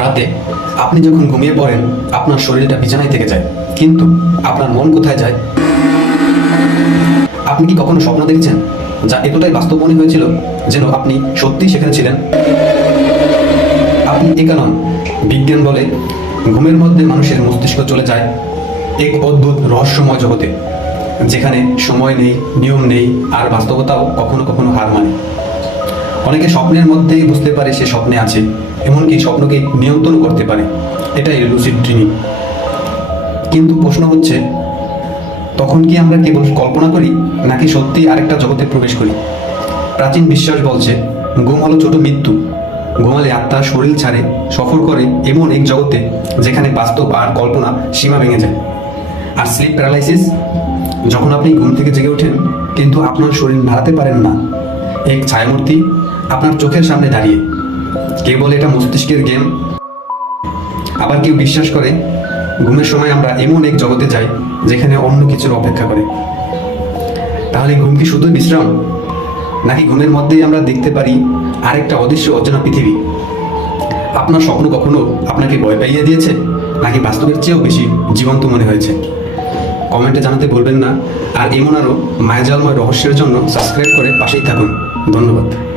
রাতে আপনি যখন ঘুমিয়ে পড়েন, আপনার শরীরটা বিছানায় থেকে যায়। কিন্তু আপনার মন কোথায় যায়? আপনি কি কখনো স্বপ্ন দেখেছেন? যা এতটাই বাস্তব মনে হয়েছিল যেন আপনি সত্যিই সেখানে ছিলেন? আপনি একা নন। বিজ্ঞান বলে, ঘুমের মধ্যে মানুষের মস্তিষ্ক চলে যায় এক অদ্ভুত রহস্যময় জগতে, যেখানে সময় নেই, নিয়ম নেই, আর বাস্তবতাও কখনো কখনো হার মানে। অনেকে স্বপ্নের মধ্যেই বুঝতে পারে সে স্বপ্নে আছে, এমনকি স্বপ্নকে নিয়ন্ত্রণ করতে পারে। এটাই লুসিড ড্রিমিং কিন্তু প্রশ্ন হচ্ছে, তখন কি আমরা কেবল কল্পনা করি, নাকি সত্যি আরেকটা জগতে প্রবেশ করি? প্রাচীন বিশ্বাস বলছে, ঘুম হলো ছোট মৃত্যু। ঘুমালে আত্মা শরীর ছাড়ে, সফর করে এমন এক জগতে, যেখানে বাস্তব আর কল্পনা সীমা ভেঙে যায়। আর স্লিপ প্যারালাইসিস যখন আপনি ঘুম থেকে জেগে ওঠেন, কিন্তু আপনার শরীর নাড়াতে পারেন না। এক ছায়ামূর্তি আপনার চোখের সামনে দাঁড়িয়ে। কেউ বলে এটা মস্তিষ্কের গেম? আবার কেউ বিশ্বাস করে, ঘুমের সময় আমরা এমন এক জগতে যাই যেখানে অন্য কিছুর অপেক্ষা করে। তাহলে ঘুম কি শুধু বিশ্রাম? নাকি ঘুমের মধ্যেই আমরা দেখতে পারি আরেকটা অদৃশ্য অজানা পৃথিবী? আপনার স্বপ্ন কখনো আপনাকে ভয় পাইয়ে দিয়েছে? নাকি বাস্তবের চেয়েও বেশি জীবন্ত মনে হয়েছে? কমেন্টে জানাতে বলবেন না। আর এমন আরও মায়াজালময় রহস্যের জন্য সাবস্ক্রাইব করে পাশেই থাকুন। ধন্যবাদ।